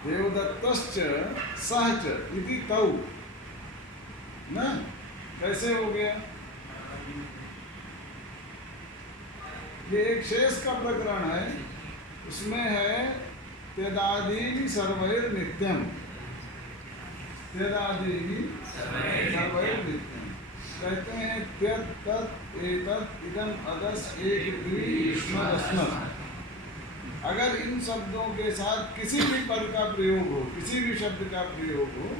देवदत्तश्च सहच इति तौ ना, कैसे हो गया? ये एक शेष का प्रकरण है, उसमें है त्यदादीनि सर्वैर नित्यम, त्यदादीनि सर्वैर नित्यम। कहते हैं त्यद तत् एतत् इदम अदस एक द्वि। अगर इन शब्दों के साथ किसी भी पद का प्रयोग हो, किसी भी शब्द का प्रयोग हो,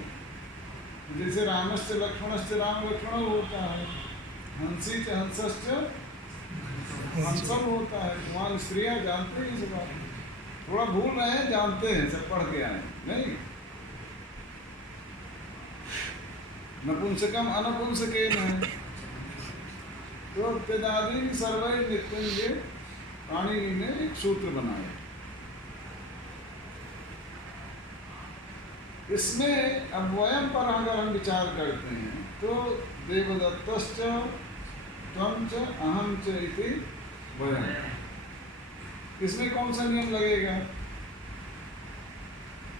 जैसे रामश्च लक्ष्मणश्च राम लक्ष्मण होता है, हंसी च हंसश्च हंसम होता है। तुम्हारी स्त्रियां जानते हैं इस बात, थोड़ा भूल रहे हैं, जानते हैं, सब पढ़ के आए नहीं। नपुंसकम अनपुंसकेन है। तो त्यदादीनि सर्वैर नित्यम, ये पाणिनि ने एक सूत्र बनाया। इसमें अब वयम पर अगर हम विचार करते हैं तो देवदत्तश्च त्वं च अहं च इति वयम, इसमें कौन सा नियम लगेगा?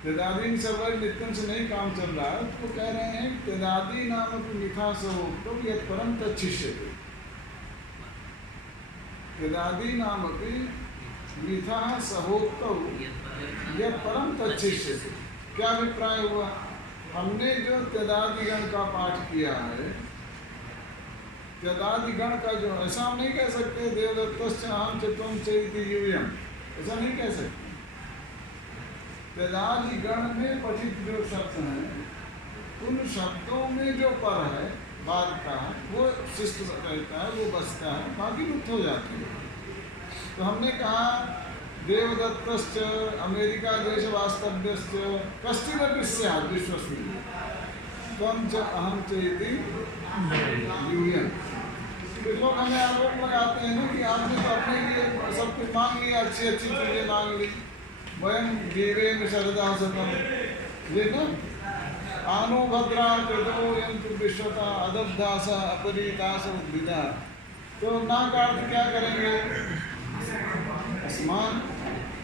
त्यदादीनि सर्वैर नित्यम से नहीं काम चल रहा है, तो कह रहे हैं त्यदादि नामक मिथा सहोक्तम यत् परम तच्छिष्यते। त्यदादि नामक मिथा सहोक्तम यत् परम तच्छिष्यते। क्या अभिप्राय हुआ? हमने जो त्यदादिगण का पाठ किया है, त्यदादिगण का जो, ऐसा हम नहीं कह सकते देवदत्तश्च अहं च त्वं च इति यूयम्, ऐसा नहीं कह सकते। त्यदादिगण में पठित जो शब्द हैं, उन शब्दों में जो पर है बाद का, वो शिष्ट रहता है, वो बचता है, बाकी लुप्त हो जाते हैं। तो हमने कहा देवदत्तश्च अमेरिका देश वास्तव्यश्च कश्चिदपि स्यात् विश्वस्मिन् त्वं च अहं च इति यूयम्। लोग हमें आरोप लगाते हैं ना कि आपने तो अपने लिए सब कुछ मांग लिया, अच्छी अच्छी चीजें मांग ली। वयम वीरेण शरदा सतम, ये ना आनो भद्रा कृतो यंतु विश्वता अदब्धास अपरीतास उद्भिदा। तो ना का अर्थ क्या करेंगे? आसमान।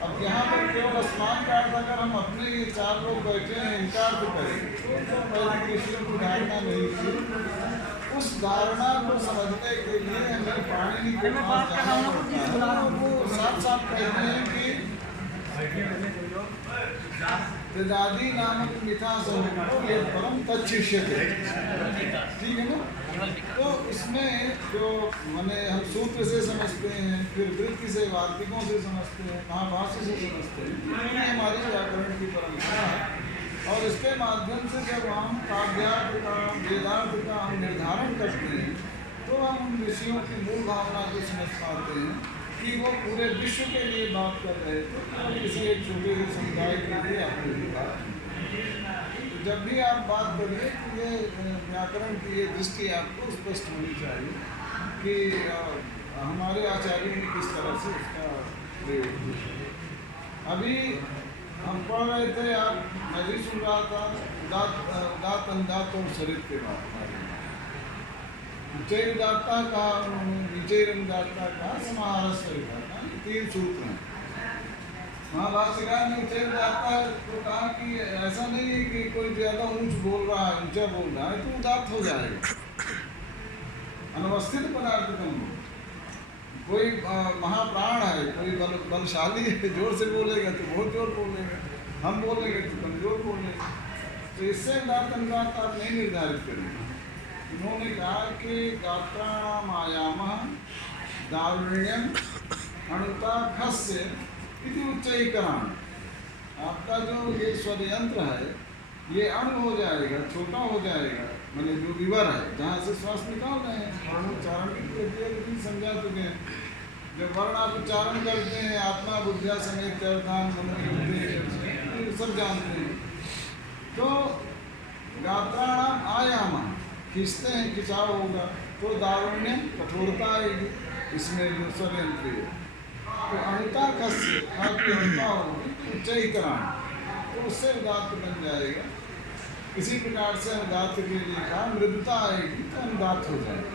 अब यहाँ पर केवल आसमान का अर्थ अगर हम अपने ये चार लोग बैठे हैं इनका अर्थ करें तो पहले कृष्ण की धारणा नहीं थी। उस धारणा को समझने के लिए हमें पाणिनि के पास जाना पड़ता है। वो साथ साथ कहते हैं कि त्यदादि नामक मिथा सहोक्तम यत् परम तच्छिष्यते, ठीक है ना? तो इसमें जो माने हम सूत्र से समझते हैं, फिर वृत्ति से, वार्तिकों से समझते हैं, महाभाष्य से समझते हैं, ये हमारी व्याकरण की परंपरा है। और इसके माध्यम से जब हम काव्यार्थ का, वेदार्थ का हम निर्धारण करते हैं तो हम उन विषयों की मूल भावना को समझ पाते हैं कि वो पूरे विश्व के लिए बात कर रहे थे, तो किसी एक छोटे से समुदाय के लिए आपने बात। जब भी आप बात करिए तो ये व्याकरण की ये दृष्टि आपको स्पष्ट होनी चाहिए कि हमारे आचार्य ने किस तरह से उसका प्रयोग किया। अभी हम पढ़ रहे थे, आप मैं भी सुन रहा था, उदात अनुदात और शरीर के बारे में। विचय उदात्ता कहा उन्होंने, विचय उदात्ता कहा, समाहार स्वरूप कहा, तीन सूत्र हैं। महाभाष्यकार ने विचय उदात्ता को कहा कि ऐसा नहीं है कि कोई ज्यादा ऊंच बोल रहा है, ऊंचा बोल रहा है तो उदात्त हो जाएगा। अनवस्थित पदार्थ कम हो, कोई महाप्राण है, कोई बलशाली है, जोर से बोलेगा तो बहुत जोर बोलेगा, हम बोलेंगे तो कमजोर बोलेगा। तो इससे उदात्त अनुदात आप नहीं निर्धारित करेंगे। उन्होंने कहा कि गात्राणाम आयामः दारुण्यम अणुता खस्य इति उच्चैकरण। आपका जो ये स्वर यंत्र है ये अणु हो जाएगा, छोटा हो जाएगा, मतलब जो विवर है जहाँ से श्वास निकाल रहे हैं, वर्णोच्चारण की प्रक्रिया समझा चुके हैं। जब वर्ण आप उच्चारण करते हैं, आत्मा बुद्धिया समेत चरधान मनोयुक्ति सब जानते हैं। तो गात्राणाम आयामः, खींचते हैं, खिंचाव होगा तो दारुण्य कठोरता आएगी इसमें जो स्वर यंत्र है। तो अणुता कस्य अणुता होगी उच्चैकरण, तो उससे उदात्त बन जाएगा। इसी प्रकार से अनुदात के लिए कहा मृदुता आएगी तो अनुदात हो जाएगा।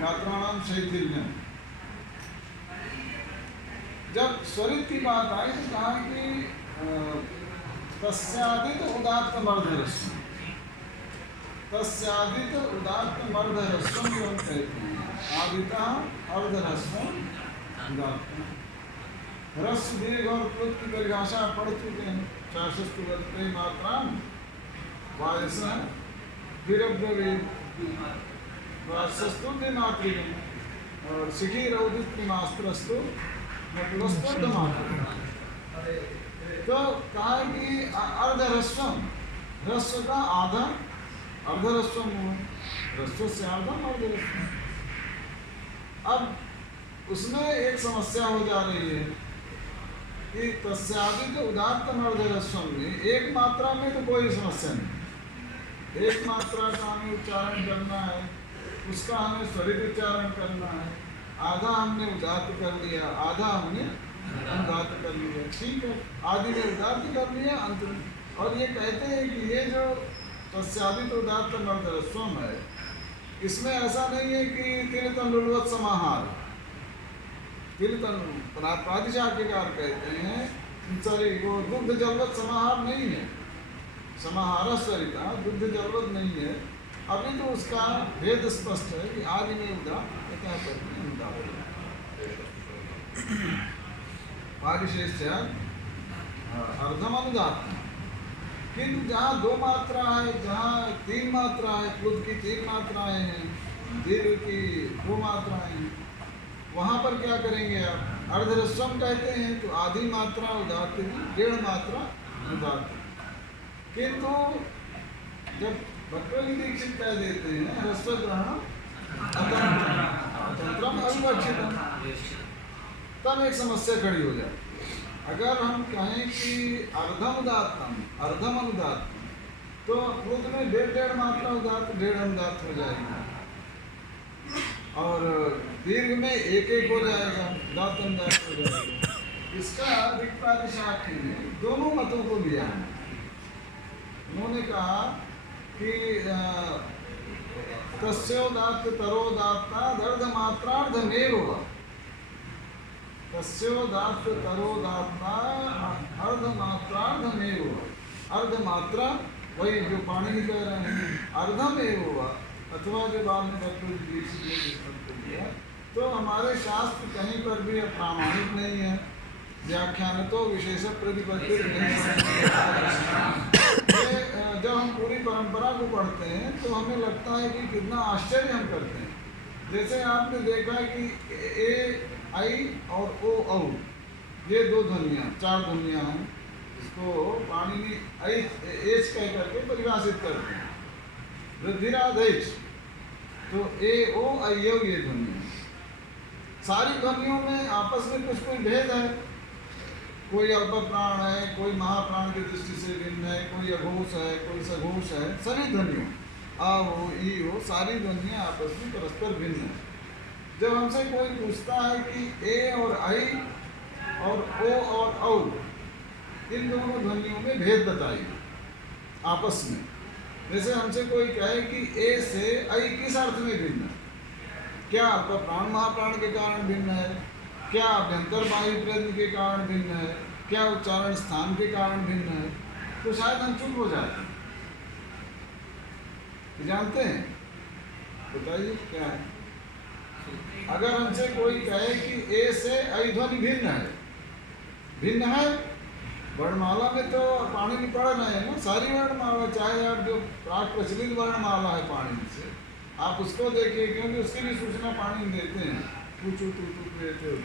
गात्राणाम शैथिल्यम। जब स्वरित की बात आई तो कहा कि तस्यादित उदात्त मर्दरस्वम, तस्यादित उदात्त मर्दरस्वम जो हम कहते हैं, आदिता अर्धरस्वम उदात्त। रस दीर्घ और प्लुत की परिभाषा पढ़ चुके हैं। चाशस्तु वत्ते मात्राम वायसा विरब्धवेद वासस्तु दिनात्रिकम और शिखी रौदित मास्त्रस्तु नकुलस्तुर्धमात्रिकम। तो कहा कि अर्धरस्वम, रस्व का आधा, अर्धरस्वम हुआ, रस्व से आधा अर्धरस्वम। अब उसमें एक समस्या हो जा रही है कि तस्यादित उदात्त अर्धरस्वम में एक मात्रा में तो कोई समस्या नहीं, एक मात्रा का हमें उच्चारण करना है, उसका हमें स्वरित उच्चारण करना है, आधा हमने उदात्त कर लिया, आधा हमने अनुदात्त कर लिया, ठीक है, आदि में उदात्त कर लिया, अंत में। और ये कहते हैं कि ये जो तस्यादित उदात्त अर्धरस्वम है, इसमें ऐसा नहीं है कि तिल तंडुलवत समाहार, तिल तंडुल प्रातिशाख्यकार कहते हैं, सॉरी वो दुग्ध जलवत समाहार नहीं है, समाहार स्वरिता दुग्ध जलवत नहीं है। अभी तो उसका भेद स्पष्ट है कि आदि में उदात्त क्या करते हैं, अनुदात्त पारिशेष्यात् अर्धम अनुदात्त। किंतु जहाँ दो मात्रा है, जहाँ तीन मात्रा है, प्लुत की तीन मात्राएं हैं, दीर्घ की दो मात्राएं हैं, वहाँ पर क्या करेंगे आप? अर्धरस्वम कहते हैं तो आधी मात्रा उदात्त की, डेढ़ मात्रा अनुदात्त। किंतु जब भक्तवली दीक्षित कह देते हैं ह्रस्व ग्रहण अतंत्रम अविवक्षितम, तब एक समस्या खड़ी हो जाती है। अगर हम कहें कि अर्धम उदात्तम, अर्धम अनुदात्तम, तो प्लुत में डेढ़ मात्रा उदात्त, डेढ़ अनुदात्त हो जाएगा, और दीर्घ में एक हो जाएगा, दात्त अनुदात्त हो जाएगा। इसका दिक्पादिशाख्य ने दोनों मतों को लिया है। उन्होंने कहा कि तस्योदात्त तरोदात्ता अर्धमात्रार्धमेव, तस्योदात्त तरोदात्ता अर्धमात्रार्धमेव, अर्धमात्रा वही जो पाणिनि कह रहे हैं, अर्धमेव हुआ, अथवा जो बाद में भक्तवली दीक्षित ने जिसको दिया। तो हमारे शास्त्र कहीं पर भी प्रामाणिक नहीं है, व्याख्यान तो विशेष प्रतिपत्ति नहीं। जब हम पूरी परंपरा को पढ़ते हैं तो हमें लगता है कि कितना आश्चर्य हम करते हैं। जैसे आपने देखा कि ए आई और ओ औ, ये दो ध्वनियाँ, चार ध्वनियाँ हैं, इसको पाणिनि एच कह करके परिभाषित करते हैं, वृद्धिराधेच। तो ए ओ आई ये ध्वनियाँ, सारी ध्वनियों में आपस में कुछ भेद है, कोई अल्प प्राण है, कोई महाप्राण की दृष्टि से भिन्न है, कोई अघोष है, कोई सघोष है, सभी ध्वनियों आ हो ई हो, सारी ध्वनियाँ आपस में परस्पर भिन्न है। जब हमसे कोई पूछता है कि ए और आई और ओ और औ, इन दोनों ध्वनियों में भेद बताइए आपस में। जैसे हमसे कोई कहे कि ए से आई किस अर्थ में भिन्न है, क्या आपका प्राण महाप्राण के कारण भिन्न है, क्या अभ्यंतर वायु प्रयत्न के कारण भिन्न है, क्या उच्चारण स्थान के कारण भिन्न है, तो शायद हम चुप हो जाते हैं। जानते हैं, बताइए क्या है? अगर हमसे कोई कहे कि ए से आई ध्वनि भिन्न है, भिन्न है, वर्णमाला में तो पाणिनि पढ़ रहे हैं ना, सारी वर्णमाला, चाहे आप जो प्राक प्रचलित वर्णमाला है पाणिनि से, आप उसको देखिए, क्योंकि उसकी भी सूचना पाणिनि देते हैं। पूछू तू कहते हो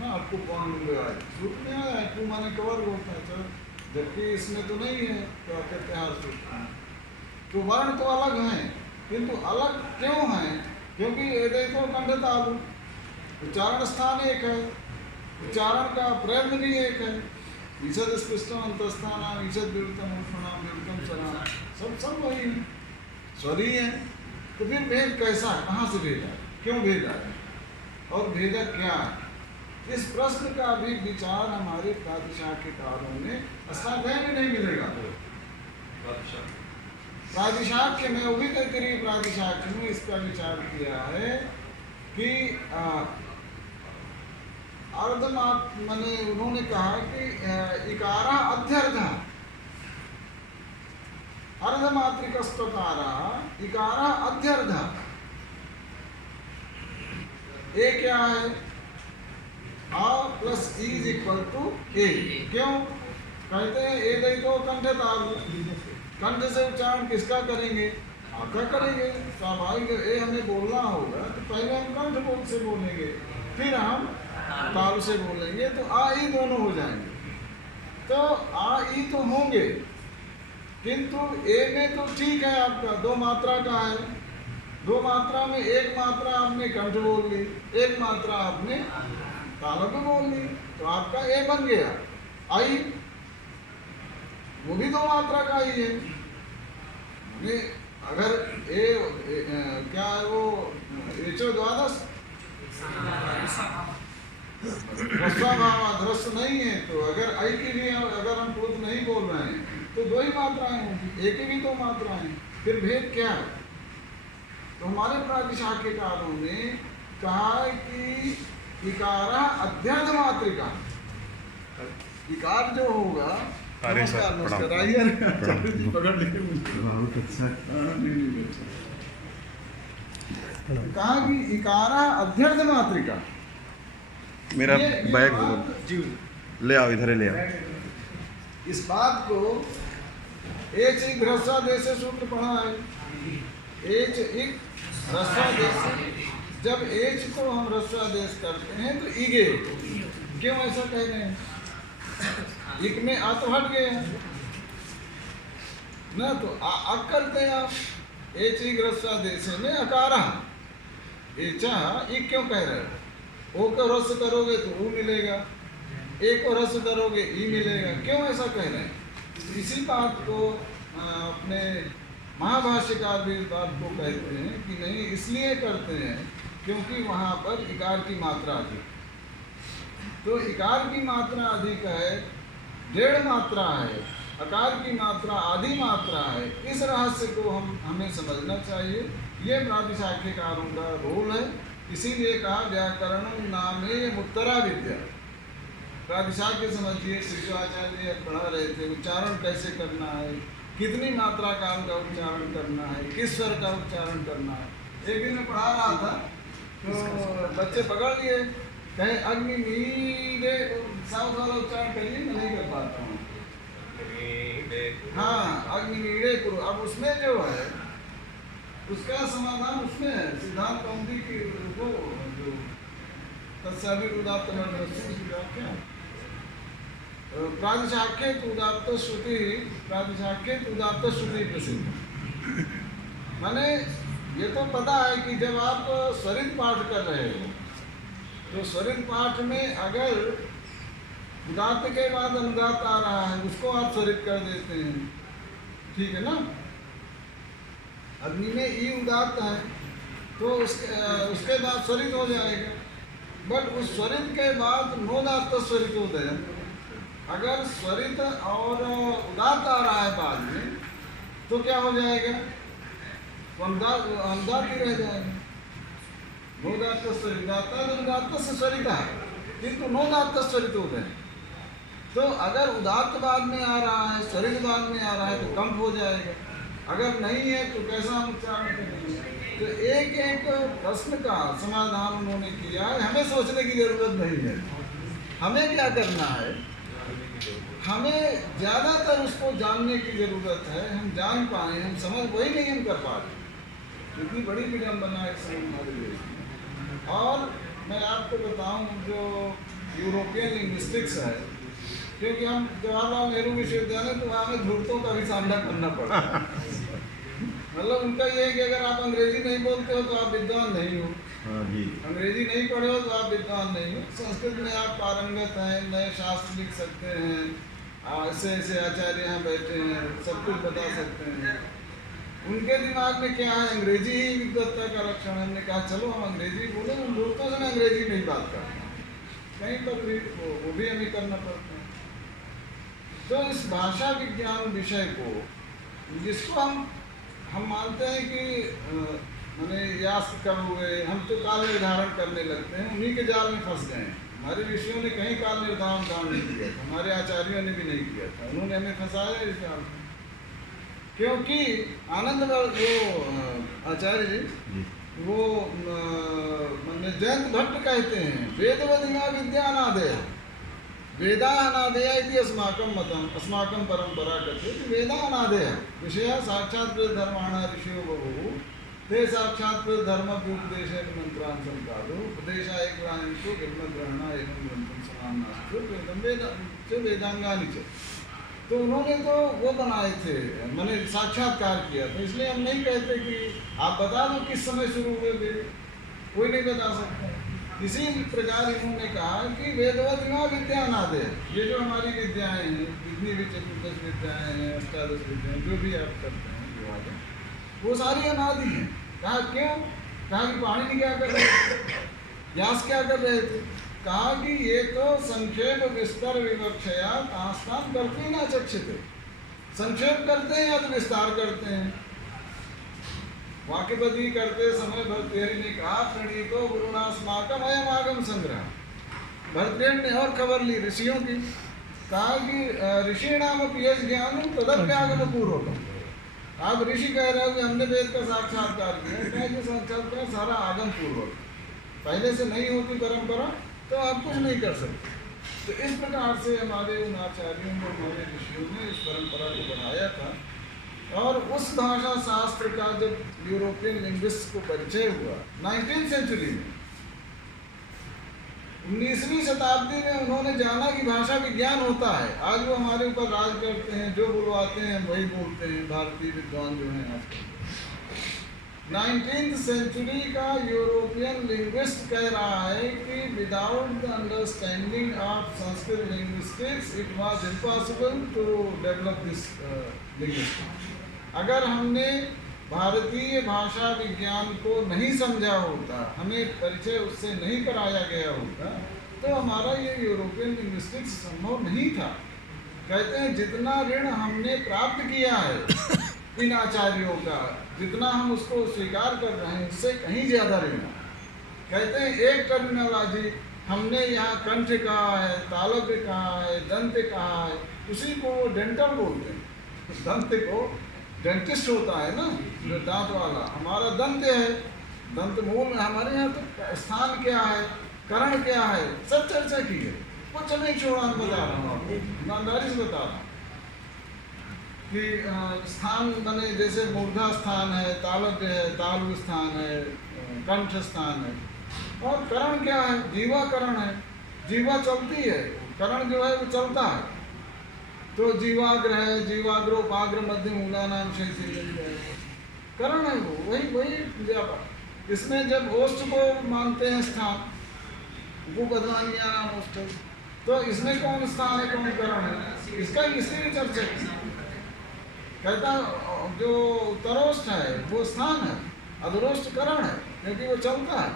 ना, आपको कौन मिलेगा, सूत्र में आया है, तू माने कवर होता है, चलो, जबकि इसमें तो नहीं है, तो आप कहते हैं सूत्र में। तो वर्ण तो अलग हैं, किंतु अलग क्यों हैं? क्योंकि देखो कंठतालु, उच्चारण स्थान एक है, उच्चारण का प्रयत्न भी एक है, ईषद स्पृष्टम अंतस्थान, ईषद विवृतम उपनाम विवृतम सनाम, सब वही है, स्वरी है। तो फिर भेद कैसा, कहाँ से भेद आया, क्यों भेद आया, और भेदक क्या है? इस प्रश्न का भी विचार हमारे प्रातिशाख्यकारों में अष्टाध्याय में नहीं मिलेगा। प्रातिशाख्य में, वो भी करीब प्रातिशाख्य में इसका विचार किया है कि अर्धमात्र, मैंने उन्होंने कहा कि इकारा अध्यर्धा, अध्यर्धमात्रिकस्त्वकारा इकारा अध्यर्ध। ए क्या है? A plus E is equal to A. क्यों कहते हैं? ए दई तो कंठ तालु, कंठ से उच्चारण किसका करेंगे? आपका करेंगे। स्वाभाविक ए हमें बोलना होगा तो पहले हम कंठ बोल से बोलेंगे, फिर हम तालु से बोलेंगे, तो आ ई दोनों हो जाएंगे। तो आ ई तो होंगे, किंतु ए में तो ठीक है आपका दो मात्रा का है, दो मात्रा में एक मात्रा आपने कंठ बोल ली, एक मात्रा आपने तालु में बोल ली, तो आपका ए बन गया। आई वो भी दो मात्रा का ही है। अगर क्या है वो एचो द्वादश ह्रस्व नहीं है, तो अगर आई की भी अगर हम प्लुत नहीं बोल रहे हैं तो दो ही मात्राएं होंगी, एक ही भी दो मात्राएं, फिर भेद क्या है? तो हमारे प्रातिशाख्यकारों ने कहा कि इकारा अध्यर्ध मात्रिका, इकार जो होगा अरे सर कहा कि इकारा अध्यर्ध मात्रिका। मेरा बैग ले आओ, इधर ले आओ। इस बात को एच एक ह्रस्वादेश सूत्र पढ़ा है। एच एक ह्रस्वादेश, जब एच को हम ह्रस्वादेश करते हैं तो इगे, क्यों ऐसा कह रहे हैं? इक में आ तो हट गए ना, तो अब करते हैं आप एच एक ह्रस्वादेश में अकारा एचा इक क्यों कह रहे हो? ओ को ह्रस्व करोगे तो ऊ मिलेगा, ए को ह्रस्व करोगे ई मिलेगा, क्यों ऐसा कह रहे हैं? इसी बात को अपने महाभाष्यकार भी इस बात को कहते हैं कि नहीं, इसलिए करते हैं क्योंकि वहाँ पर इकार की मात्रा अधिक, तो इकार की मात्रा अधिक है, डेढ़ मात्रा है, अकार की मात्रा आधी मात्रा है। इस रहस्य को हमें समझना चाहिए। ये प्रातिशाख्यकारों का रोल है। इसीलिए कहा व्याकरण नामे उत्तरा विद्या। प्रातिशाख्य समझिए, शिष्याचार्य पढ़ा रहे थे उच्चारण कैसे करना है, कितनी मात्रा काल का उच्चारण करना है, किस स्वर का उच्चारण करना है। एक दिन मैं पढ़ा रहा था तो बच्चे पकड़ लिए, कहे अग्नि नीरे साउथ वाला उच्चारण करिए, मैं नहीं कर पाता हूँ। हाँ, अग्नि नीरे करो। अब उसमें जो है उसका समाधान उसमें है, सिद्धांत कौमुदी की वो जो तत्सर्वी उदात्त क्या प्रातिशाख्यिक उदात्त श्रुति, प्रातिशाख्यिक उदात्त श्रुति प्रसिद्ध। माने ये तो पता है कि जब आप स्वरित पाठ कर रहे हो तो स्वरित पाठ में अगर उदात्त के बाद अनुदात्त आ रहा है उसको आप स्वरित कर देते हैं, ठीक है ना? अग्नि में ई उदात्त है तो उसके बाद स्वरित हो जाएगा, बट उस स्वरित के बाद नोदात्त स्वरित हो जाए। अगर स्वरित और उदात्त आ रहा है बाद में तो क्या हो जाएगा? अनुदात्त ही रह जाएगा। नोदात्त स्वरित से स्वरित है, किंतु नोदात्त स्वरित हो गए। तो अगर उदात्त बाद में आ रहा है, स्वरित बाद में आ रहा है तो कंप हो जाएगा, अगर नहीं है तो कैसा हम उच्चारण करेंगे? तो एक एक प्रश्न का समाधान उन्होंने किया है। हमें सोचने की जरूरत नहीं है। हमें क्या करना है? हमें ज़्यादातर उसको जानने की ज़रूरत है। हम जान पाए, हम समझ, वही नहीं हम कर पा रहे। इतनी बड़ी विडम्बना है हमारे देश में। और मैं आपको बताऊं, जो यूरोपियन लिंग्विस्टिक्स है, क्योंकि हम जवाहरलाल नेहरू विश्वविद्यालय तो वहाँ हमें ध्रुवों का भी सामना करना पड़ता है। मतलब उनका ये है कि अगर आप अंग्रेजी नहीं बोलते हो तो आप विद्वान नहीं हो, अंग्रेजी नहीं पढ़े हो तो आप विद्वान नहीं हो। संस्कृत में आप पारंगत हैं, नए शास्त्र लिख सकते हैं, ऐसे ऐसे आचार्य यहाँ बैठे हैं, सब कुछ बता सकते हैं। उनके दिमाग में क्या है? अंग्रेजी ही विद्वत्ता का लक्षण। हमने कहा चलो हम अंग्रेजी बोले, उन दोस्तों से मैं अंग्रेजी में ही बात करता हूँ, कहीं पर भी वो भी हमें करना पड़ता है। तो इस भाषा विज्ञान विषय को, जिसको हम मानते हैं कि मैंने यास्क कर हुए, हम तो काल निर्धारण करने लगते हैं, उन्हीं के जाल में फंस गए हैं। हमारे ऋषियों ने कहीं काल निर्धारण काम नहीं किया था, हमारे आचार्यों ने भी नहीं किया था, उन्होंने हमें फंसाया इस जाल में। क्योंकि आनंद वो आचार्य जी वो मैंने जयंत भट्ट कहते हैं वेदवदिमा विद्यानादय वेदानादय इति अस्माकं मतम् अस्माकं परंपरा कथ्यते वेदानादय विषय साक्षात् धर्माणा ऋषियो बभूव ते साक्षात् धर्मव्युपदेशेन मंत्रान् संकादो उपदेशाय ग्रहणन्तु ब्रह्मग्रहणा एवं ग्रंथं समानास्तु वेदं वेद वेदांगानि च। तो उन्होंने तो वो बनाए थे, मैंने साक्षात्कार किया था, इसलिए हम नहीं कहते कि आप बता दो किस समय शुरू हुए वेद, कोई नहीं बता सकता। इसी प्रकार इन्होंने कहा कि वेदवदिमा विद्यानादय, ये जो हमारी विद्याएं हैं, जितनी भी चतुर्दश विद्याएं हैं, अष्टादश विद्याएं, जो भी आप करते हैं विवाद, वो सारी अनादि हैं। कहा क्यों? कहा कि पाणिनि क्या कर रहे थे, व्यास क्या कर रहे थे? कहा कि ये तो संक्षेप विस्तार विवक्षया आस्थान करते ना चक्षते, संक्षेप करते हैं या तो विस्तार करते हैं। वाक्यपदी करते समय भर्तृहरि ने कहा प्रणीतो गुरुणास्माकम अयम आगम संग्रह। भर्तृहरि ने और खबर ली ऋषियों की, कहा कि ऋषिणाम यश ज्ञान तदप्यागम पूर्वकम। आप ऋषि कह रहे हो कि हमने वेद का साक्षात्कार किया, साक्षात्कार सारा आगम पूर्वक, पहले से नहीं होती परंपरा तो आप कुछ नहीं कर सकते। तो इस प्रकार से हमारे उन आचार्यों को हमारे ऋषियों ने इस परंपरा को बढ़ाया था। और उस भाषा शास्त्र का जब यूरोपियन लिंग्विस्ट को परिचय हुआ 19वीं सेंचुरी में, 19वीं शताब्दी में उन्होंने जाना कि भाषा विज्ञान होता है। आज वो हमारे ऊपर राज करते हैं, जो बुलवाते हैं वही बोलते हैं, भारतीय विद्वान जो हैं आजकल। 19वीं सेंचुरी का यूरोपियन लिंग्विस्ट कह रहा है कि without the understanding of Sanskrit linguistics it was impossible to develop this linguistics. अगर हमने भारतीय भाषा विज्ञान को नहीं समझा होता, हमें परिचय उससे नहीं कराया गया होता, तो हमारा ये यूरोपियन लिंग्विस्टिक्स संभव नहीं था। कहते हैं जितना ऋण हमने प्राप्त किया है इन आचार्यों का, जितना हम उसको स्वीकार कर रहे हैं, उससे कहीं ज़्यादा ऋण। कहते हैं एक टर्मिनोलॉजी हमने यहाँ कंठ कहा है, तालव्य कहा है, दंत कहा है, उसी को डेंटल बोलते हैं। दंत को डेंटिस्ट होता है ना, जो दांत वाला, हमारा दंत है, दंत मूल में। हमारे यहाँ तो स्थान क्या है, करण क्या है, सब चर्चा की है, कुछ नहीं छोड़ा। हम बता रहा हूँ आपको, ईमानदारी से बता रहा हूँ कि स्थान बने, जैसे मूर्धा स्थान है, तालव्य है, तालु स्थान है, कंठ स्थान है। और करण क्या है, जीवा करण है, जीवा चलती है, करण जो है वो चलता है। तो जीवाग्र है, जीवाग्रोपाग्र मध्य मूला नाम से करण है, वो वही व्यापार। इसमें जब ओष्ठ को मानते हैं स्थान, वो बदवानिया नाम ओष्ठ, तो इसमें कौन स्थान है, कौन करण है, इसका इसीलिए चर्चा की। कहता जो उत्तरोष्ठ है वो स्थान है, अधरोष्ठ करण है, क्योंकि वो चलता है,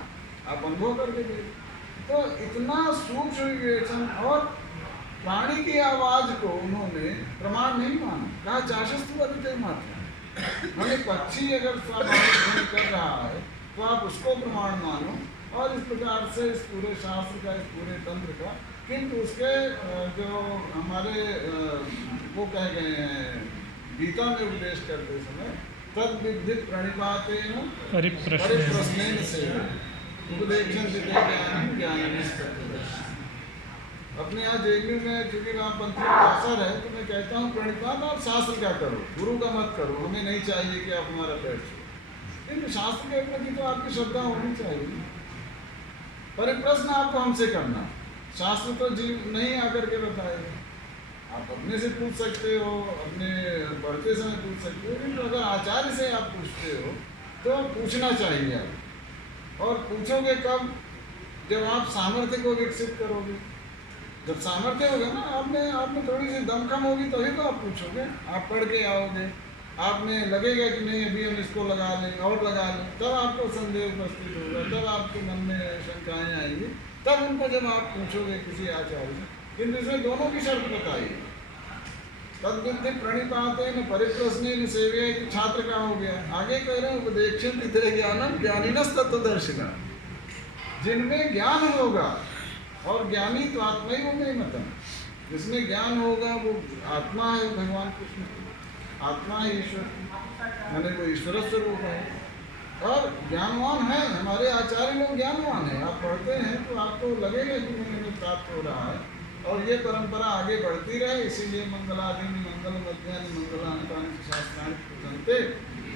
आप अनुभव करके देखिए। तो इतना सूक्ष्म विवेचन, और प्राणी की आवाज को उन्होंने प्रमाण नहीं माना, कहा चाशस्तु बदते मात्र। मैंने पक्षी अगर स्वाभाविक कर रहा है तो आप उसको प्रमाण मानो, और इस प्रकार से इस पूरे शास्त्र का, इस पूरे तंत्र का। किंतु उसके जो हमारे वो कह गए हैं गीता में उपदेश करते समय, तद विद्धि प्रणिपातेन परिप्रश्नेन से उपदेक्षण ज्ञान। अपने यहाँ जेएनयू में चूंकि वामपंथी अवसर है, तो मैं कहता हूँ प्रणिपात और शास्त्र क्या करो, गुरु का मत करो। हमें नहीं चाहिए कि आप हमारा पैर छो, लेकिन शास्त्र के प्रति तो आपकी श्रद्धा होनी चाहिए। परिप्रश्न आपको हमसे करना, शास्त्र तो जीव नहीं आकर के बताएगा। आप अपने से पूछ सकते हो, अपने पढ़ते समय पूछ सकते हो, लेकिन अगर आचार्य से आप पूछते हो तो पूछना चाहिए आप। और पूछोगे कब, जब आप सामर्थ्य को विकसित करोगे। जब सामर्थ्य होगा ना, आप में थोड़ी सी दमखम होगी, तभी तो आप पूछोगे। आप पढ़ के आओगे, आप में लगेगा कि नहीं अभी हम इसको लगा लें और लगा लें, तब आपको संदेह उपस्थित होगा, तब आपके मन में शंकाएँ आएंगी, तब उनको जब आप पूछोगे किसी आचार्य से। किंतु इसमें दोनों की शर्त बताई, तद्विद्धि प्रणिपातेन परिप्रश्नेन सेव्य, छात्र का हो गया। आगे कह रहे हैं उपदेक्षन्ति ते ज्ञानम ज्ञानिनस् तत्त्वदर्शिनः, जिनमें ज्ञान होगा, और ज्ञानी तो आत्मैव मे मतम्, जिसमें ज्ञान होगा वो आत्मा है भगवान कृष्ण। आत्मा है ईश्वर, मैंने वो ईश्वर स्वरूप है और ज्ञानवान है। हमारे आचार्य लोग ज्ञानवान हैं, आप पढ़ते हैं तो आपको लगेगा कि उन्हें प्राप्त हो रहा है और ये परंपरा आगे बढ़ती रहे। इसीलिए मंगलादि मंगल मध्यान्ह मंगलांतानि शास्त्राणि प्रसन्ते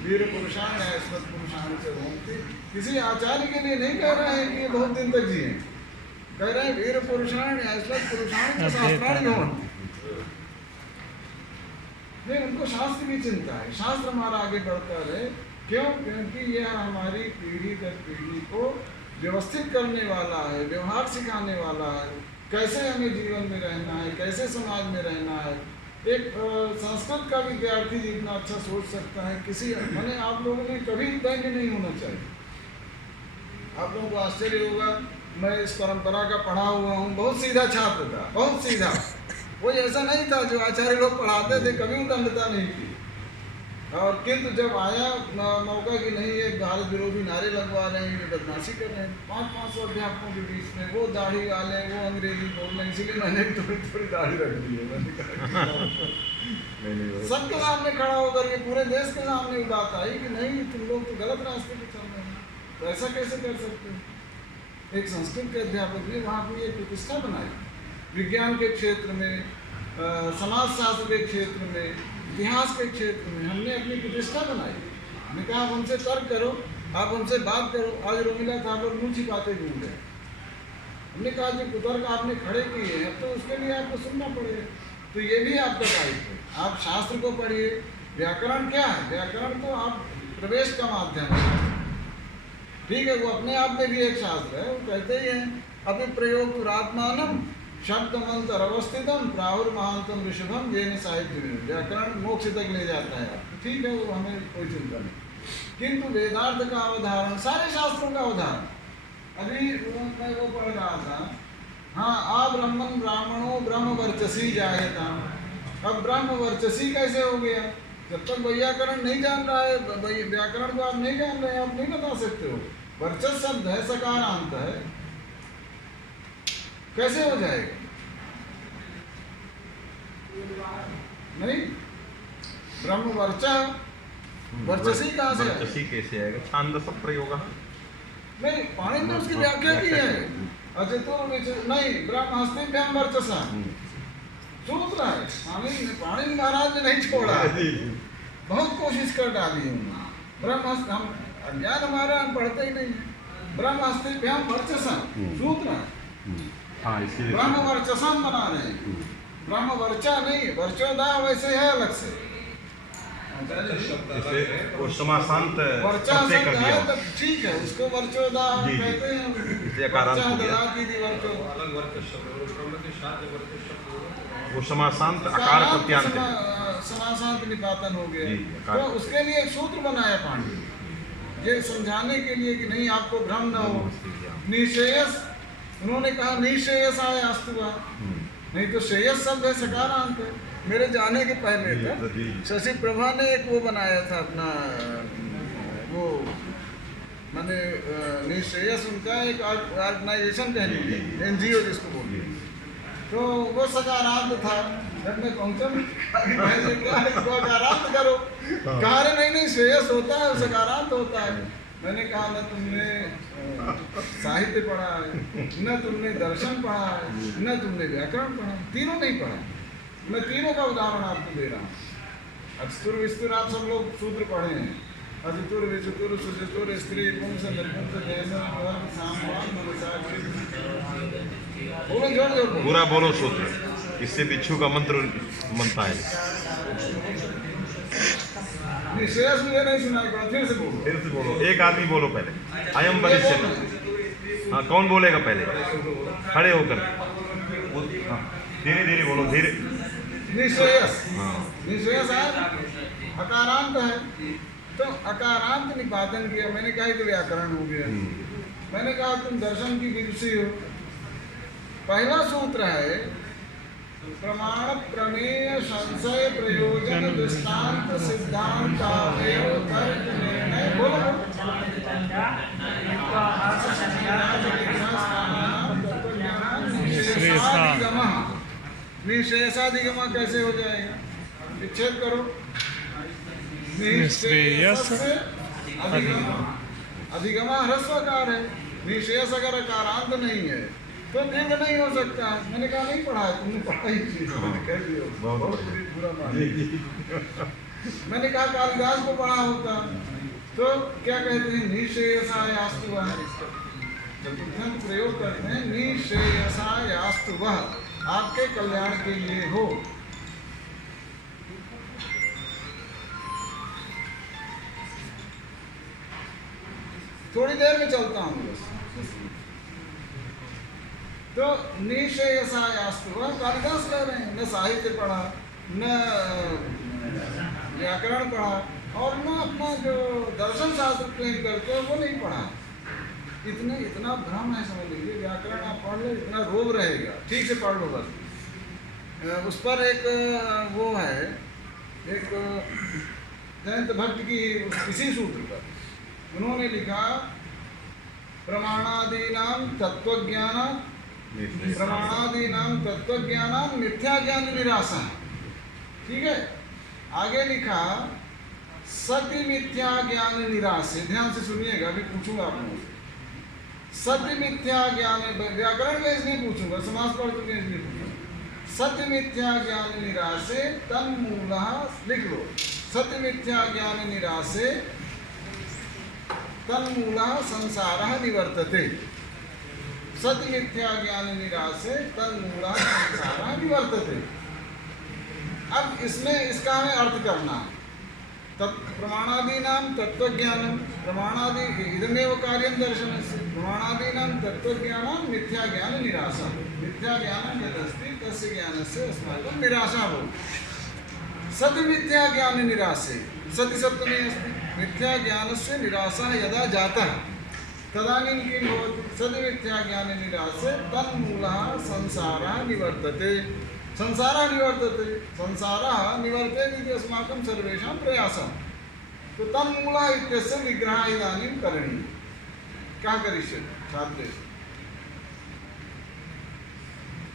वीर पुरुषाण ऐश्वर्य पुरुषाण से होंगे। किसी आचार्य के लिए नहीं कह रहे हैं कि ये बहुत दिन तक जिए, कह रहे हैं वीर पुरुषाण ऐश्वर्य पुरुषाण से शास्त्राणि होंगे। नहीं, उनको शास्त्र की चिंता है, शास्त्र हमारा आगे बढ़ता रहे। क्यों? क्योंकि यह हमारी पीढ़ी दर पीढ़ी को व्यवस्थित करने वाला है, व्यवहार सिखाने वाला है, कैसे हमें जीवन में रहना है, कैसे समाज में रहना है। एक संस्कृत का विद्यार्थी जितना अच्छा सोच सकता है, किसी मैंने आप लोगों ने कभी दैन्य नहीं होना चाहिए। आप लोगों को आश्चर्य होगा, मैं इस परंपरा का पढ़ा हुआ हूँ, बहुत सीधा छात्र था, बहुत सीधा। वो ऐसा नहीं था जो आचार्य लोग पढ़ाते थे, कभी उदंडता नहीं की। और किंतु जब आया मौका कि नहीं ये भारत विरोधी नारे लगवा रहे हैं, ये बदमाशी कर रहे हैं 500 अध्यापकों के बीच में, वो दाढ़ी वाले, वो अंग्रेजी बोल रहे हैं, इसीलिए मैंने भी थोड़ी दाढ़ी रख दी है। सबके सामने खड़ा होकर के पूरे देश के सामने बात आई कि नहीं तुम लोग तो गलत रास्ते पर चल रहे हैं, तो ऐसा कैसे कर सकते हो। एक संस्कृत के अध्यापक ने वहाँ की एक प्रतिष्ठा बनाई, विज्ञान के क्षेत्र में, समाजशास्त्र के क्षेत्र में, इतिहास के क्षेत्र में हमने अपनी प्रतिष्ठा बनाई। हमने कहा आप हमसे तर्क करो, आप हमसे बात करो। आज रोमिला था पर मुँह छिपाते घूम गए। हमने कहा जो कुतर्क आपने खड़े किए हैं तो उसके लिए आपको सुनना पड़ेगा, तो ये भी आपका दायित्व है। आप शास्त्र को पढ़िए। व्याकरण क्या है? व्याकरण तो आप प्रवेश का माध्यम है, ठीक है, वो अपने आप में भी एक शास्त्र है। वो कहते ही हैं अभी प्रयोग पुरात्मानम शब्द मंत्र अवस्थितम प्राहुर महांतम ऋषभम जैन साहित्य में। व्याकरण मोक्ष तक ले जाता है आपको, ठीक है, वो हमें कोई चिंता नहीं। किंतु वेदार्थ का अवधारण, सारे शास्त्रों का अवधारण, अभी मैं वो पढ़ रहा था, हाँ आ ब्रह्मन ब्राह्मणों ब्रह्म वर्चसी जायता। अब ब्रह्म वर्चसी कैसे हो गया? जब तक व्याकरण नहीं जान रहा है, व्याकरण को आप नहीं जान रहे हैं, आप नहीं बता सकते हो। वर्चस शब्द है, सकारांत है, कैसे हो जाएगा? नहीं, ब्रह्म वर्चा वर्चसी कहाँ से है? वर्चसी कैसे आएगा? छांदस प्रयोग नहीं, पाणिनि ने उसकी व्याख्या की है। अच्छा तो नहीं, ब्रह्म हस्तिभ्याम वर्चसा सूत्र है। पाणिनि महाराज ने नहीं छोड़ा, बहुत कोशिश कर डाली उन्होंने। ब्रह्म हम अज्ञान हमारा, हम पढ़ते ही नहीं। ब्रह्म हस्तिभ्याम वर्चसा सूत्र है। हाँ, ब्रह्म वर्चसम बना रहे हैं, ब्रह्म वर्चा नहीं, वर्चोदा वैसे है अलग से। वो समासांत वर्चा शब्द है तो ठीक है, उसको वर्चोदा कहते हैं। वो समासांत आकार प्रत्यांत, समासांत निपातन हो गया। तो उसके लिए एक सूत्र बनाया पाणिनि, ये समझाने के लिए कि नहीं आपको भ्रम न हो। निश्रेयस, उन्होंने कहा निश्रेयस आय अस्तुवा, नहीं तो श्रेयस शब्द है, सकारांत है। मेरे जाने के पहले था शशि प्रभा ने एक वो बनाया था अपना, वो मैंने निश्रेयस उनका एक ऑर्गेनाइजेशन कह लीजिए, NGO जिसको बोलते हैं, तो वो सकारांत था। जब मैं पहुंचा इसको सकारांत करो, कहा रहे नहीं श्रेयस होता है, सकारांत होता है। मैंने कहा न तुमने साहित्य पढ़ा है, न तुमने दर्शन पढ़ा है, न तुमने व्याकरण पढ़ा, तीनों नहीं पढ़ा। मैं तीनों का उदाहरण आपको दे रहा हूँ। अचतुर विस्तुर आप सब लोग सूत्र पढ़े हैं, अचतुर विचतुर सुचतुर स्त्री पुंस निर्पुंस बोलो, जोड़ जोड़ पूरा बोलो सूत्र, इससे बिच्छू का मंत्र बनता है। शेष मुझे नहीं सुनाई पड़ा, फिर से बोलो। एक आदमी बोलो पहले, अयम वरिष्ठ। हाँ, कौन बोलेगा पहले? खड़े होकर, हाँ, धीरे धीरे बोलो, धीरे। निश्रेयस, हाँ, निश्रेयस है, अकारांत है, तो अकारांत निपातन किया। मैंने कहा कि व्याकरण हो गया। मैंने कहा तुम दर्शन की विदुषी हो। पहला सूत्र है प्रमाण प्रमेय संशय प्रयोजन दृष्टांत सिद्धांत तर्क निर्णय। बोलो निशेषाधिगम कैसे हो जाएगा? विच्छेद करो, निःश्रेयस अधिगमा ह्रस्वकार है। निःश्रेयस अगर कारांत नहीं है तो दीर्घ नहीं हो सकता। मैंने कहा नहीं पढ़ा है, तुमने पढ़ा ही नहीं, मैंने कह दिया बहुत बुरा मान। मैंने कहा कालिदास को पढ़ा होता तो क्या कहते हैं, निःश्रेयसायास्तु वः, चतुर्थन प्रयोग करते हैं, निःश्रेयसायास्तु वः, आपके कल्याण के लिए हो। थोड़ी देर में चलता हूँ बस। तो निःश्रेयसायास्तु वः कालिदास कह रहे हैं, न साहित्य पढ़ा, न व्याकरण पढ़ा, और न अपना जो दर्शन शास्त्र क्लेम करते हैं वो नहीं पढ़ा। इतना भ्रम है, समझ लीजिए। व्याकरण आप पढ़ लो, इतना रोग रहेगा, ठीक से पढ़ लो बस। उस पर एक वो है, एक जयंत भट्ट की इसी सूत्र पर उन्होंने लिखा, प्रमाणादीनां तत्वज्ञानां मिथ्या ज्ञान निरासा। ठीक है, आगे लिखा सत्य मिथ्या ज्ञान निराशे। ध्यान से सुनिएगा, अभी पूछूंगा आप लोगों से। सत्य मिथ्या ज्ञान, व्याकरण का इसलिए पूछूंगा, समास पढ़ चुके इसलिए पूछूंगा। सत्य मिथ्या ज्ञान निराशे तन्मूलः, लिख लो, सत्य मिथ्या ज्ञान निराशे तन्मूलः संसारः निवर्तते। सत्य मिथ्या ज्ञान निराशे तन्मूलः संसारः निवर्तते। अब इसमें इसका हमें अर्थ करना है। प्रमाणादीनां तत्वज्ञानं, प्रमाणादि इदमेव कार्यं दर्शनस्य, प्रमाणादीनां तत्वज्ञानं मिथ्या ज्ञान निराशा। मिथ्या ज्ञानं यदस्ति तस्य ज्ञानस्य अस्माकं निराशा भवति। सति मिथ्या ज्ञान निराशे, सति सप्तमी अस्ति, मिथ्या ज्ञानस्य निराशा यदा जातः तदानीं किं भवति, सति मिथ्या ज्ञान निराशे तन्मूलः संसारः निवर्तते। संसारः निवर्तते, संसारः निवर्तेति इति अस्माकं सर्वेषां प्रयासः। तो तन्मूलः इत्यस्य विग्रहः इदानीं करणीयः। क्या करिष्यति छात्रेषु?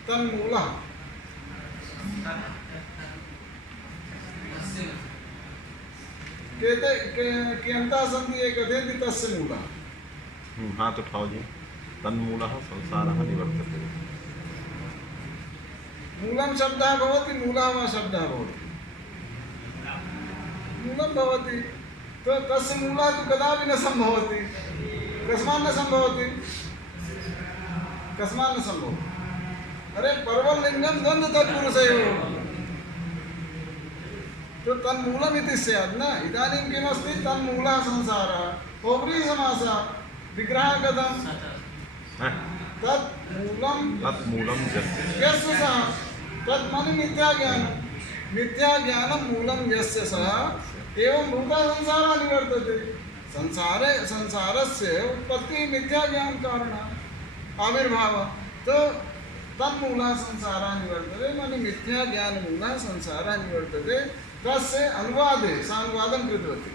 तन्मूलः कहते कियन्ताः सन्ति ये कथयन्ति तस्य मूलः। हाथ उठाओ जी। तन्मूलः संसारः निवर्तते। मूलं शब्दः भवति, मूलः वा शब्दः भवति, मूलं भवति। तो तस्य मूलः तु कदापि न सम्भवति। कस्मात् न सम्भवति? कस्मात् न सम्भवति? अरे पर्वलिङ्गं द्वन्द्व तत्पुरुषयोः। तो तन्मूलम् इति स्यात् न। इदानीं किमस्ति, तन्मूलः संसारः, उपरि समासः, विग्रहः कथं? तत्मूलं यस्य सः, तत्माने मिथ्याज्ञानं, मिथ्याज्ञानं मूलं यस्य सः एवं भूतः संसारः निवर्तते। संसारे संसारस्य उत्पत्ति मिथ्याज्ञान कारणः, आविर्भावः। तो तन्मूलः संसारः निवर्तते, माने मिथ्याज्ञान मूलः संसारः निवर्तते। तस्य अनुवादे सानुवादं कृतवती।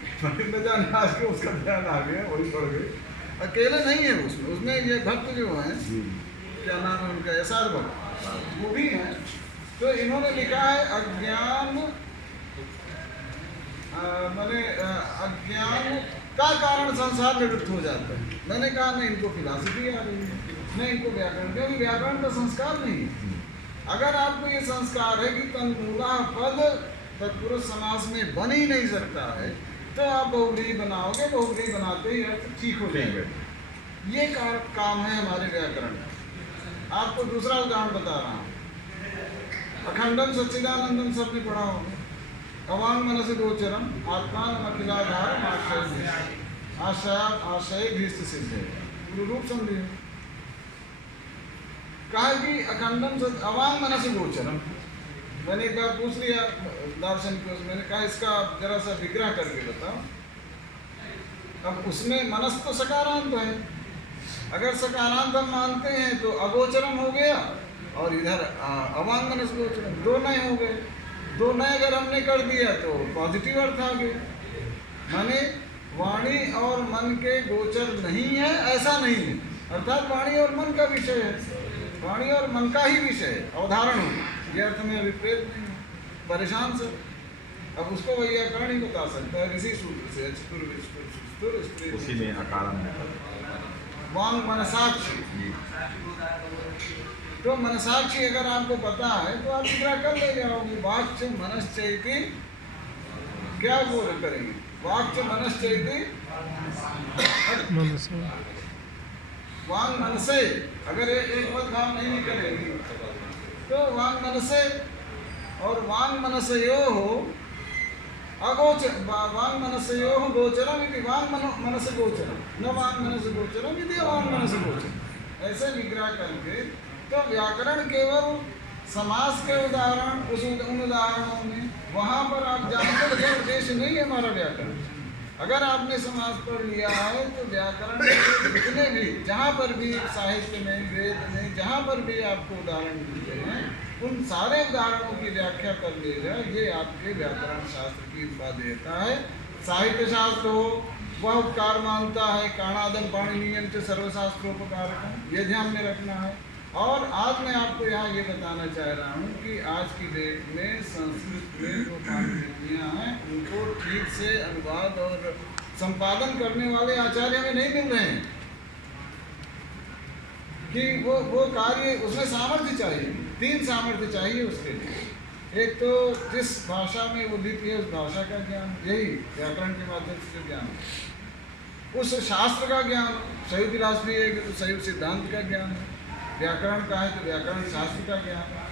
न जाने आज के उसका ध्यान आ गया, वही पढ़ गए। अकेले नहीं है उसमें, उसमें ये भक्त जो हैं, क्या नाम है उनका, यशार भक्त, वो भी हैं। तो इन्होंने लिखा है अज्ञान, माने अज्ञान का कारण संसार निवृत्त हो जाता है। मैंने कहा नहीं, इनको फिलॉसफी आ रही है, नहीं इनको व्याकरण, क्योंकि व्याकरण का संस्कार नहीं है। अगर आपको ये संस्कार है कि तन्मूलः पद तत्पुरुष समास में बन ही नहीं सकता है, तो आप बहुव्रीहि बनाओगे, बहुव्रीहि बनाते ही अर्थ ठीक हो जाएगा। ये काम है हमारे व्याकरण का। आपको दूसरा उदाहरण बता रहा हूँ। अखंडम सच्चिदानंदम सबने पढ़ा होगा। अवांग मनस गोचरम आत्मान अखिलाधारम आशय भीष्ट सिद्ध है, रूप समझिए। कहा कि अखंडम अवांग मनस गोचरम। मैंने एक बार पूछ लिया दार्शनिक से, मैंने कहा इसका जरा सा विग्रह करके बताओ। अब उसमें मनस तो सकारांत है, अगर सकारांत हम मानते हैं तो अगोचरम हो गया, और इधर अवांग मनस गोचरम, दो नए हो गए। दो नए अगर हमने कर दिया तो पॉजिटिव अर्थ आ गया। माने वाणी और मन के गोचर नहीं है ऐसा नहीं है, अर्थात वाणी और मन का विषय है, वाणी और मन का ही विषय है, अवधारण हो। ये अर्थ में विपरीत नहीं है, परेशान से। अब उसको व्याकरण ही बता सकता है ऋषि सूत्र से, अचतुर विष्णु सुस्तुर स्त्री उसी में अकारण वांग मनसाक्षी। तो मनसाक्षी अगर आपको पता है तो आप विग्रह कर ले जाओगे। वाक्य मनश्चैति क्या बोल करेंगे? वाक्य मनश्चैति वांग मनसे, अगर एक बार काम नहीं करेगी तो वांग मनसे और वांग मनसयो हो अगोचर, वांग मनसयो हो गोचरम इति वांग मनस गोचरम, न वांग मनस गोचरम इति वांग मनस गोचरम। ऐसे विग्रह करके तो व्याकरण केवल समास के उदाहरण, उन उदाहरणों में वहाँ पर आप जानते हैं उद्देश्य नहीं है हमारा व्याकरण। अगर आपने समास पढ़ लिया है तो व्याकरण जितने भी जहाँ पर भी साहित्य में, वेद में, जहाँ पर भी आपको उदाहरण मिलते हैं उन सारे उदाहरणों की व्याख्या कर लीजिए। ये आपके व्याकरण शास्त्र की उपादेयता है। साहित्य शास्त्र हो वह उपकार मानता है, काणादम पाणिनीयम च सर्वशास्त्रोपकारकम, ये ध्यान में रखना है। और आज मैं आपको यहाँ ये बताना चाह रहा हूँ कि आज की डेट में संस्कृत में जो पांडित्याँ हैं उनको ठीक से अनुवाद और संपादन करने वाले आचार्य में नहीं मिल रहे हैं कि वो कार्य, उसमें सामर्थ्य चाहिए। 3 सामर्थ्य चाहिए उसके लिए। एक तो जिस भाषा में वो लिपि है उस भाषा का ज्ञान, यही व्याकरण के माध्यम से जो ज्ञान, उस शास्त्र का ज्ञान, शैव विलास भी है तो शैव सिद्धांत का ज्ञान है, व्याकरण का है तो व्याकरण शास्त्र का ज्ञान है,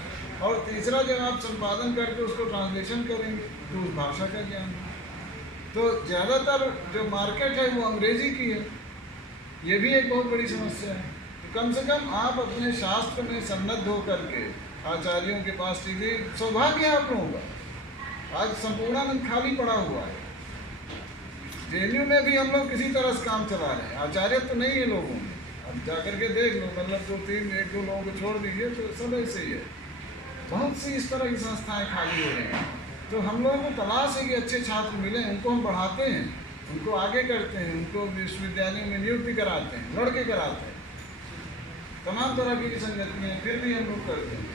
और तीसरा जब आप संपादन करके उसको ट्रांसलेशन करेंगे तो उस भाषा का ज्ञान है। तो ज़्यादातर जो मार्केट है वो अंग्रेजी की है, ये भी एक बहुत बड़ी समस्या है। तो कम से कम आप अपने शास्त्र में सन्नद्ध होकर के आचार्यों के पास सीधे, सौभाग्य आप लोगों का आज संपूर्णानंद खाली पड़ा हुआ है। जेएनयू में भी हम लोग किसी तरह से काम चला रहे हैं, आचार्य तो नहीं है लोगों में। अब जाकर के देख लो, मतलब 2-3-1-2 लोगों को छोड़ दीजिए तो सब ऐसे ही है। बहुत सी इस तरह की संस्थाएं खाली हो रही हैं। तो हम लोगों को तलाश है कि अच्छे छात्र मिलें, उनको हम बढ़ाते हैं, उनको आगे करते हैं, उनको विश्वविद्यालयों में नियुक्ति कराते हैं, लड़के कराते हैं, तमाम तरह की संगतियाँ फिर भी हम लोग करते हैं।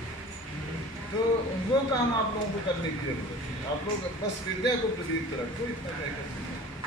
तो वो काम आप लोगों को करने की जरूरत है। आप लोग बस विद्या को प्रदीप्त रखो, इतना कह कर सकते हैं।